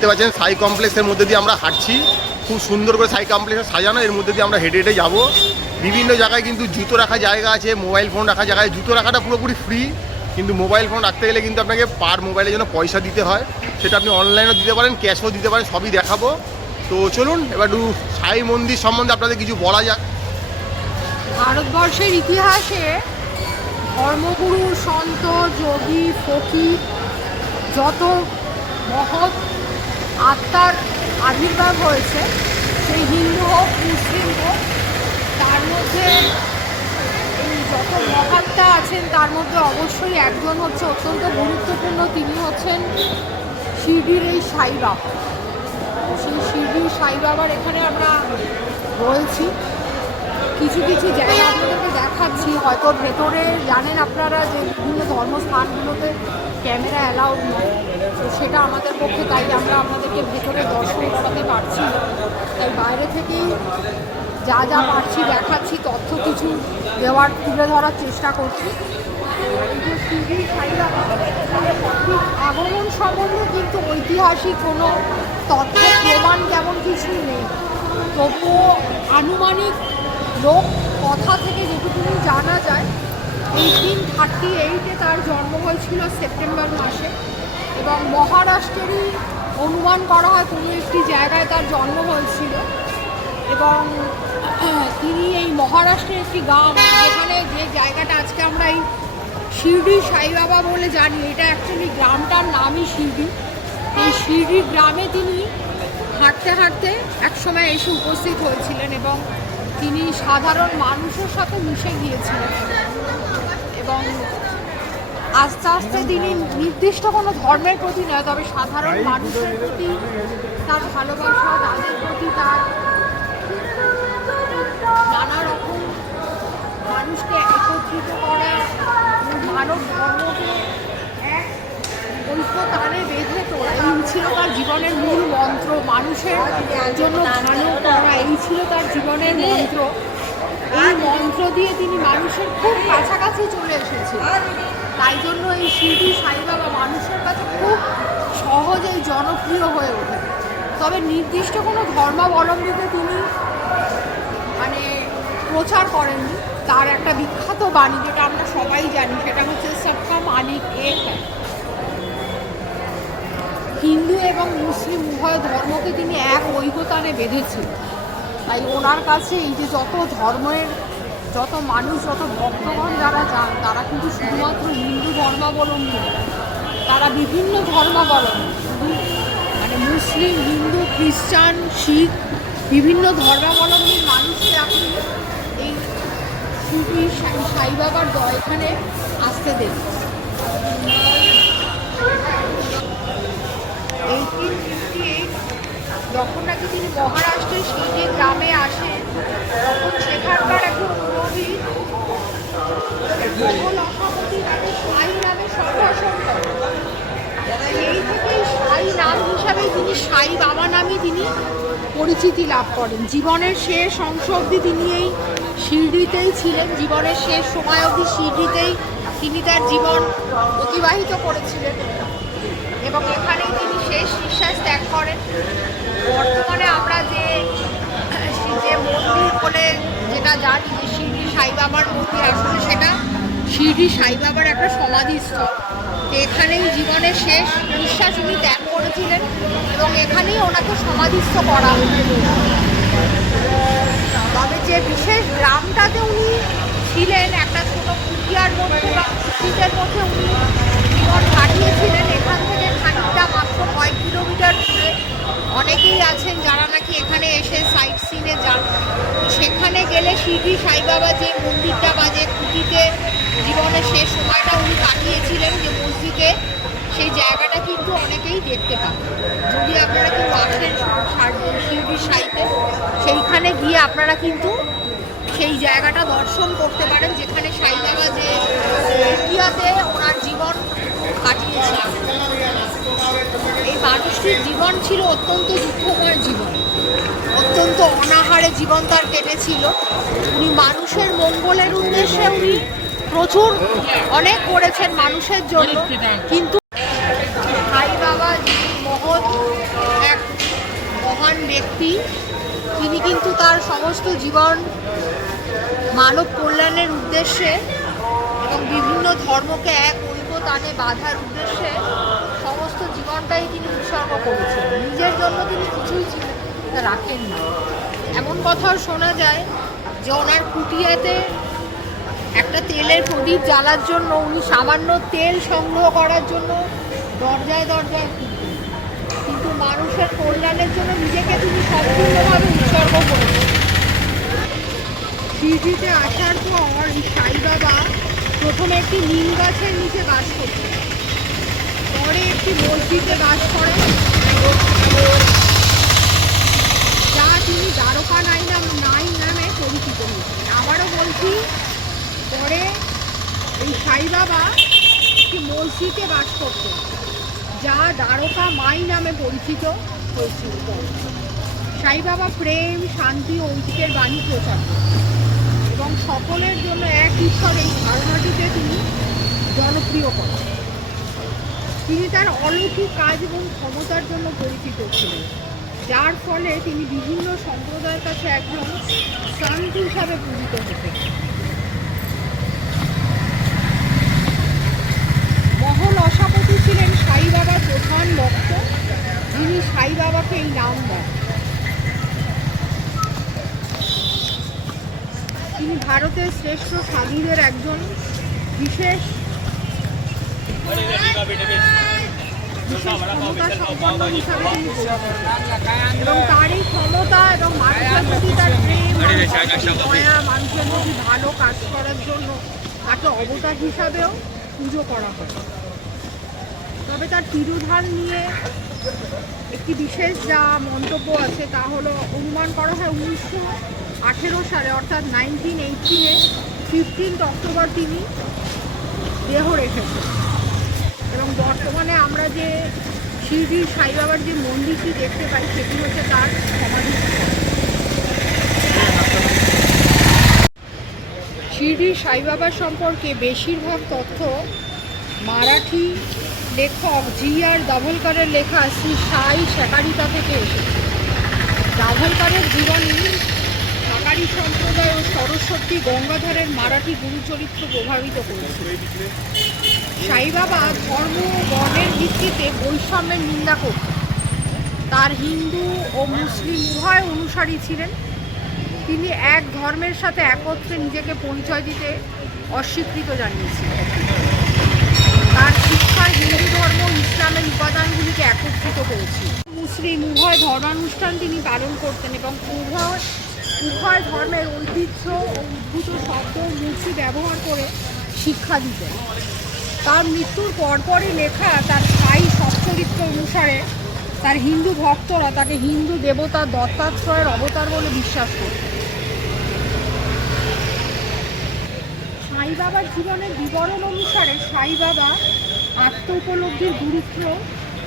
দেখতে পাচ্ছেন সাই কমপ্লেক্সের মধ্যে দিয়ে আমরা হাঁটছি, খুব সুন্দর করে সাই কমপ্লেক্সে সাজানো, এর মধ্যে দিয়ে আমরা হেঁটে হেঁটে যাবো। বিভিন্ন জায়গায় কিন্তু জুতো রাখার জায়গা আছে, মোবাইল ফোন রাখার জায়গায়। জুতো রাখাটা পুরোপুরি ফ্রি, কিন্তু মোবাইল ফোন রাখতে গেলে কিন্তু আপনাকে পার মোবাইলের জন্য পয়সা দিতে হয়। সেটা আপনি অনলাইনেও দিতে পারেন, ক্যাশও দিতে পারেন, সবই দেখাবো। তো চলুন এবার একটু সাই মন্দির সম্বন্ধে আপনাদের কিছু বলা যাক। ভারতবর্ষের ইতিহাসে ধর্মগুরু, সন্ত, যোগী, ফকির, যত মহৎ আত্মার আবির্ভাব হয়েছে, সেই হিন্দু হোক মুসলিম হোক, তার মধ্যে এই যত মহাত্মা আছেন তার মধ্যে অবশ্যই একজন হচ্ছে অত্যন্ত গুরুত্বপূর্ণ। তিনি হচ্ছেন শিরডির এই সাই বাবা। সেই শিরডির সাই বাবার এখানে আমরা রয়েছি, কিছু কিছু জায়গা আপনাদেরকে দেখাচ্ছি। হয়তো ভেতরে জানেন আপনারা যে বিভিন্ন ধর্মস্থানগুলোতে ক্যামেরা অ্যালাউড নয়, তো সেটা আমাদের পক্ষে, তাই আমরা আপনাদেরকে ভেতরে দর্শন করাতে পারছি না। তাই বাইরে থেকেই যা যা পারছি দেখাচ্ছি, তথ্য কিছু দেওয়ার, তুলে ধরার চেষ্টা করছি। এই যে শিরডির সাই বাবা, আগমন সম্বন্ধে কিন্তু ঐতিহাসিক কোনো তথ্য প্রমাণ তেমন কিছুই নেই, তবুও আনুমানিক লোক কথা থেকে যেটুকু জানা যায় 1838-এ তার জন্ম হয়েছিল সেপ্টেম্বর মাসে, এবং মহারাষ্ট্রেরই অনুমান করা হয় কোনো একটি জায়গায় তার জন্ম হয়েছিল। এবং তিনি এই মহারাষ্ট্রের একটি গ্রাম, যেখানে যে জায়গাটা আজকে আমরা এই শিরডি সাই বাবা বলে জানি, এটা অ্যাকচুয়ালি গ্রামটার নামই শিরডি। এই শিরডি গ্রামে তিনি হাঁটতে হাঁটতে একসময় এসে উপস্থিত হয়েছিলেন এবং তিনি সাধারণ মানুষের সাথে মিশে গিয়েছিলেন, এবং আস্তে আস্তে তিনি নির্দিষ্ট কোনো ধর্মের প্রতি নয়, তবে সাধারণ মানুষের প্রতি তার ভালোবাসা, তাদের প্রতি তার নানা রকম মানুষকে একত্রিত করা, মানব ধর্মকে এক ঐক্যতানে বেঁধে তোলা, এই ছিল তার জীবনের মূল মন্ত্র। মানুষের জন্য ভালো করা, এই ছিল তার জীবনের মন্ত্র। এই মন্ত্র দিয়ে তিনি মানুষের খুব কাছাকাছি চলে এসেছিলেন। তাই জন্য এই শিরডি সাই বাবা মানুষের কাছে খুব সহজেই জনপ্রিয় হয়ে ওঠে। তবে নির্দিষ্ট কোনো ধর্মাবলম্বীকে তিনি মানে প্রচার করেননি। তার একটা বিখ্যাত বাণী, যেটা আমরা সবাই জানি, সেটা হচ্ছে সবকা মালিক এক। হিন্দু এবং মুসলিম উভয় ধর্মকে তিনি এক ঐক্যতানে বেঁধেছিলেন। তাই ওনার কাছে এই যে যত ধর্মের যত মানুষ, যত ভক্তগণ যারা যান, তারা কিন্তু শুধুমাত্র হিন্দু ধর্মাবলম্বী নয়, তারা বিভিন্ন ধর্মাবলম্বী, শুধু মানে মুসলিম, হিন্দু, খ্রিস্টান, শিখ, বিভিন্ন ধর্মাবলম্বীর মানুষকে আপনি এই শিরডি সাই বাবার এখানে আসতে দেন। 1858 যখন নাকি তিনি মহারাষ্ট্রের শিরডি গ্রামে আসেন, তখন সেখানকার একজন পুরোহিত মোগল অসামতি তাকে সাই নামে সম্ভাষণ করেন। সেই থেকেই সাই নাম হিসাবে তিনি সাই বাবা নামে তিনি পরিচিতি লাভ করেন। জীবনের শেষ অংশ অবধি তিনি এই শিরডিতেই ছিলেন, জীবনের শেষ সময় অবধি শিরডিতেই তিনি তার জীবন অতিবাহিত করেছিলেন এবং এখানেই তিনি শেষ নিঃশ্বাস ত্যাগ করেন। বর্তমানে আমরা যে মন্দির বলে যেটা জানি, যে শিরডি সাই বাবার মন্দির, আসলে সেটা শিরডি সাই বাবার একটা সমাধিস্থল। এখানেই জীবনের শেষ নিঃশ্বাস উনি ত্যাগ করেছিলেন এবং এখানেই ওনাকে সমাধিস্থ করা হয়েছিল। তবে যে বিশেষ গ্রামটাতে উনি ছিলেন, একটা ছোটো কুটিয়ার মধ্যে বা কুটির মধ্যে উনি জীবন কাটিয়েছিলেন, এখান থেকে খানিকটা মাত্র 9 কিলোমিটার দূরে। অনেকেই আছেন যারা নাকি এখানে এসে সাইট সিনে যান, সেখানে গেলে শিরডি সাই বাবা যে মন্দিরটা বা যে কুটিতে জীবনের শেষ সময়টা উনি কাটিয়েছিলেন, যে মসজিদে, সেই জায়গাটা কিন্তু অনেকেই দেখতে পান। যদি আপনারা কিন্তু আসেন শিরডি সাইতে, সেইখানে গিয়ে আপনারা কিন্তু সেই জায়গাটা দর্শন করতে পারেন, যেখানে সাই বাবা যে কুটিয়াতে ওনার জীবন কাটিয়েছিলেন। এই মানুষটির জীবন ছিল অত্যন্ত দুঃখময় জীবন, অত্যন্ত অনাহারে জীবন তার কেটেছিল। উনি মানুষের মঙ্গলের উদ্দেশ্যে উনি প্রচুর অনেক করেছেন মানুষের জন্য, কিন্তু সাই বাবা যিনি মহৎ তিনি কিন্তু তার সমস্ত জীবন মানব কল্যাণের উদ্দেশ্যে এবং বিভিন্ন ধর্মকে এক ঐক্য টানে বাঁধার উদ্দেশ্যে সমস্ত জীবনটাই তিনি উৎসর্গ করেছিলেন। নিজের জন্য তিনি কিছুই রাখেন না। এমন কথাও শোনা যায় যে ওনার কুটিয়াতে একটা তেলের প্রদীপ জ্বালার জন্য উনি সামান্য তেল সংগ্রহ করার জন্য দরজায় দরজায় ঘুরতেন, কিন্তু মানুষের কল্যাণের জন্য নিজেকে তিনি সম্পূর্ণভাবে উৎসর্গ করেছেন। শিরডিতে আসার পর সাই বাবা প্রথমে একটি নিম গাছের নিচে বাস করতেন, পরে একটি মসজিদে বাস করেন, যা তিনি দ্বারকা নাই নামে পরিচিত হয়েছেন। আবারও বলছি, পরে এই সাই বাবা একটি মসজিদে বাস করতেন, যা দ্বারকা মাই নামে পরিচিত হয়েছিল। সাই বাবা প্রেম, শান্তি ও ঐক্যের বাণী প্রচার করেন এবং সকলের জন্য এক ঈশ্বর এই ধারণাটিকে তিনি জনপ্রিয় করেন। তিনি তার অলৌকিক কাজ এবং ক্ষমতার জন্য পরিচিত ছিলেন, যার ফলে তিনি বিভিন্ন সম্প্রদায়ের কাছে একজন সন্ত হিসাবে পূজিত হতেন। মহল অসাপতি ছিলেন সাই বাবার প্রধান ভক্ত, যিনি সাই বাবাকে এই নাম দেন। তিনি ভারতের শ্রেষ্ঠ স্বামীদের একজন বিশেষ ক্ষমতা সম্পন্ন হিসাবে তিনি এবং তার এই ক্ষমতা এবং মানুষের প্রতি তার প্রেম, দয়া, মানুষের প্রতি ভালো কাজ করার জন্য তাকে অবতার হিসাবেও পুজো করা হয়। তবে তার তিরোধান নিয়ে একটি বিশেষ যা মন্তব্য আছে তা হলো, অনুমান করা হয় 1918 সালে অর্থাৎ 1918-এ 15 অক্টোবর তিনি দেহ রেখেছেন। এবং বর্তমানে আমরা যে শিরডির সাই বাবার যে মন্দিরটি দেখতে পাই সেটি হচ্ছে তার সমাধিস্থল। শিরডির সাই বাবার সম্পর্কে বেশিরভাগ তথ্য মারাঠি লেখক GR দাভোলকরের লেখা শ্রী সাই শাকারিকা থেকে এসেছে। দাভোলকরের জীবনী শাকারি সম্প্রদায় ও সরস্বতী গঙ্গাধরের মারাঠি গুরুচরিত্র প্রভাবিত করেছে। সাই বাবা ধর্ম ও বর্ণের ভিত্তিতে বৈষম্যের নিন্দা করতেন। তার হিন্দু ও মুসলিম উভয় অনুসারী ছিলেন। তিনি এক ধর্মের সাথে একত্রে নিজেকে পরিচয় দিতে অস্বীকৃত জানিয়েছিলেন। তার শিক্ষায় হিন্দু ধর্ম ইসলামের উপাদানগুলিকে একত্রিত করেছিল। মুসলিম উভয় ধর্মানুষ্ঠান তিনি পালন করতেন এবং উভয় ধর্মের ঐতিহ্য ও উদ্ভূত শব্দ মূর্তি ব্যবহার করে শিক্ষা দিতেন। তার মৃত্যুর পরপরই লেখা তার সাই সচ্চরিত্র অনুসারে তার হিন্দু ভক্তরা তাকে হিন্দু দেবতা দত্তাত্রেয়ের অবতার বলে বিশ্বাস করতেন। সাই বাবার জীবনের বিবরণ অনুসারে সাই বাবা আত্ম উপলব্ধির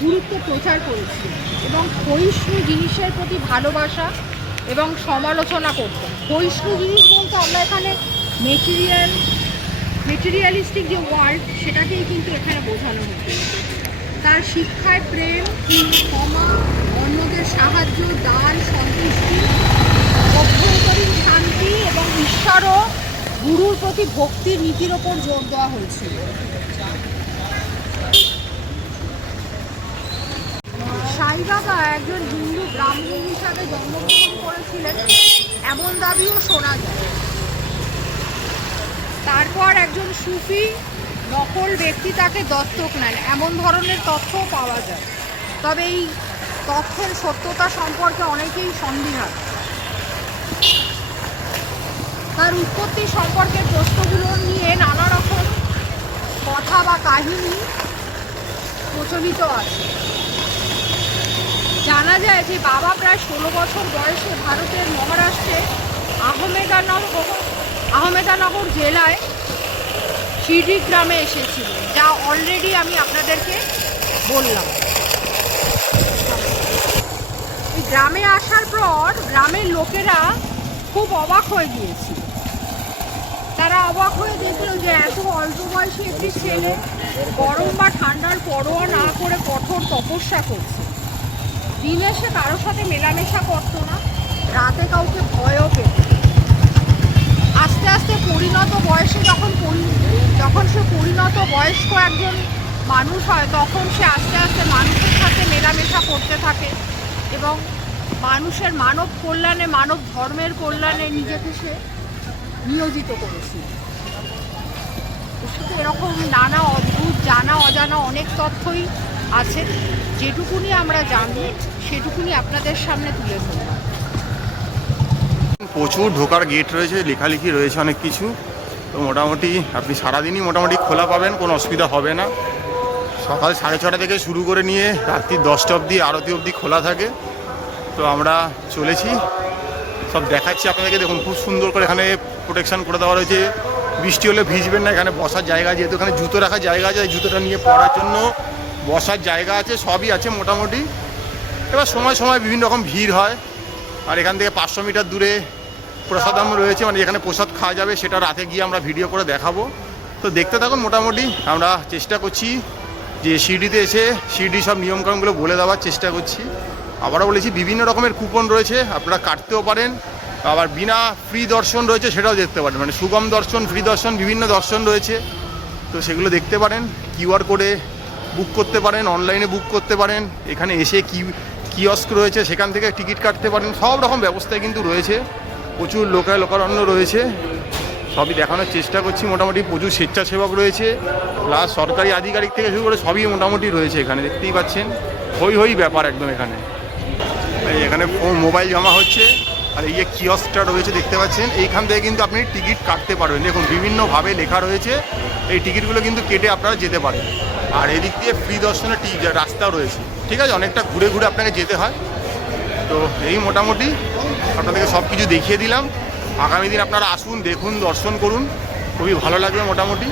গুরুত্ব প্রচার করেছিলেন এবং ক্ষয়িষ্ণু জিনিসের প্রতি ভালোবাসা এবং সমালোচনা করতেন। ক্ষয়িষ্ণু জিনিস বলতে আমরা এখানে মেটেরিয়ালিস্টিক যে ওয়ার্ল্ড সেটাকেই কিন্তু এখানে বোঝানো হতো। তার শিক্ষায় প্রেম, ক্ষমা, অন্যদের সাহায্য, দান, সন্তুষ্টি, অভ্যন্তরীণ শান্তি এবং ঈশ্বর ও গুরুর প্রতি ভক্তির নীতির ওপর জোর দেওয়া হয়েছিল। সাই বাবা একজন হিন্দু ব্রাহ্মণ হিসাবে জন্মগ্রহণ করেছিলেন এমন দাবিও শোনা যায়। তারপর একজন সুফি নকল ব্যক্তি তাকে দত্তক নেন এমন ধরনের তথ্যও পাওয়া যায়। তবে এই তথ্যের সত্যতা সম্পর্কে অনেকেই সন্দিহান। তার উৎপত্তি সম্পর্কে প্রশ্নগুলো নিয়ে নানা রকম কথা বা কাহিনী প্রচলিত আছে। জানা যায় যে বাবা প্রায় 16 বছর বয়সে ভারতের মহারাষ্ট্রে আহমেদানগর জেলায় শিরডি গ্রামে এসেছিলেন, যা অলরেডি আমি আপনাদেরকে বললাম। এই গ্রামে আসার পর গ্রামের লোকেরা খুব অবাক হয়ে গিয়েছিল। তারা অবাক হয়ে দেখল যে এত অল্প বয়সী একটি ছেলে গরম বা ঠান্ডার পরোয়া না করে কঠোর তপস্যা করছে। দিনে সে কারোর সাথে মেলামেশা করতো না, রাতে যখন সে পরিণত বয়স্ক একজন মানুষ হয় তখন সে আস্তে আস্তে মানুষের সাথে মেলামেশা করতে থাকে এবং মানুষের মানব কল্যাণে, মানব ধর্মের কল্যাণে নিজেকে সে নিয়োজিত করেছিল। শুধু এরকম নানা অদ্ভুত জানা অজানা অনেক তথ্যই আছে, যেটুকুনি আমরা জানি সেটুকুনি আপনাদের সামনে তুলে ধরলাম। প্রচুর ঢোকার গেট রয়েছে, লেখালেখি রয়েছে অনেক কিছু। তো মোটামুটি আপনি সারাদিনই মোটামুটি খোলা পাবেন, কোনো অসুবিধা হবে না। সকাল 6:30 থেকে শুরু করে নিয়ে রাত্রি 10টা অবধি, আরতি অবধি খোলা থাকে। তো আমরা চলেছি, সব দেখাচ্ছি আপনাদেরকে। দেখুন খুব সুন্দর করে এখানে প্রোটেকশান করে দেওয়া রয়েছে, বৃষ্টি হলে ভিজবেন না। এখানে বসার জায়গা, যেহেতু এখানে জুতো রাখার জায়গা আছে, জুতোটা নিয়ে পড়ার জন্য বসার জায়গা আছে, সবই আছে মোটামুটি। এবার সময় সময় বিভিন্ন রকম ভিড় হয়। আর এখান থেকে 500 মিটার দূরে প্রসাদাম রয়েছে, মানে এখানে প্রসাদ খাওয়া যাবে, সেটা রাতে গিয়ে আমরা ভিডিও করে দেখাবো। তো দেখতে থাকুন। মোটামুটি আমরা চেষ্টা করছি যে শিরডিতে এসে শিরডি সব নিয়মকানুনগুলো বলে দেওয়ার চেষ্টা করছি। আবারও বলেছি, বিভিন্ন রকমের কুপন রয়েছে, আপনারা কাটতেও পারেন। আবার বিনা ফ্রি দর্শন রয়েছে, সেটাও দেখতে পারেন। মানে সুগম দর্শন, ফ্রি দর্শন, বিভিন্ন দর্শন রয়েছে। তো সেগুলো দেখতে পারেন। কিউআর কোডে বুক করতে পারেন, অনলাইনে বুক করতে পারেন। এখানে এসে কিয়স্ক রয়েছে, সেখান থেকে টিকিট কাটতে পারেন। সব রকম ব্যবস্থায় কিন্তু রয়েছে। প্রচুর লোকারণ্য রয়েছে, সবই দেখানোর চেষ্টা করছি। মোটামুটি প্রচুর স্বেচ্ছাসেবক রয়েছে, প্লাস সরকারি আধিকারিক থেকে শুরু করে সবই মোটামুটি রয়েছে এখানে। দেখতেই পাচ্ছেন, হই ব্যাপার একদম এখানে। এখানে মোবাইল জমা হচ্ছে। আর এই যে কিয়স্কটা রয়েছে দেখতে পাচ্ছেন, এইখান থেকে কিন্তু আপনি টিকিট কাটতে পারবেন। দেখুন বিভিন্নভাবে লেখা রয়েছে, এই টিকিটগুলো কিন্তু কেটে আপনারা যেতে পারেন। আর এদিক দিয়ে ফ্রি দর্শনের রাস্তাও রয়েছে, ঠিক আছে। অনেকটা ঘুরে ঘুরে আপনাকে যেতে হয়। তো এই মোটামুটি আপনাদেরকে সব কিছু দেখিয়ে দিলাম। আগামী দিন আপনারা আসুন, দেখুন, দর্শন করুন, খুবই ভালো লাগবে মোটামুটি।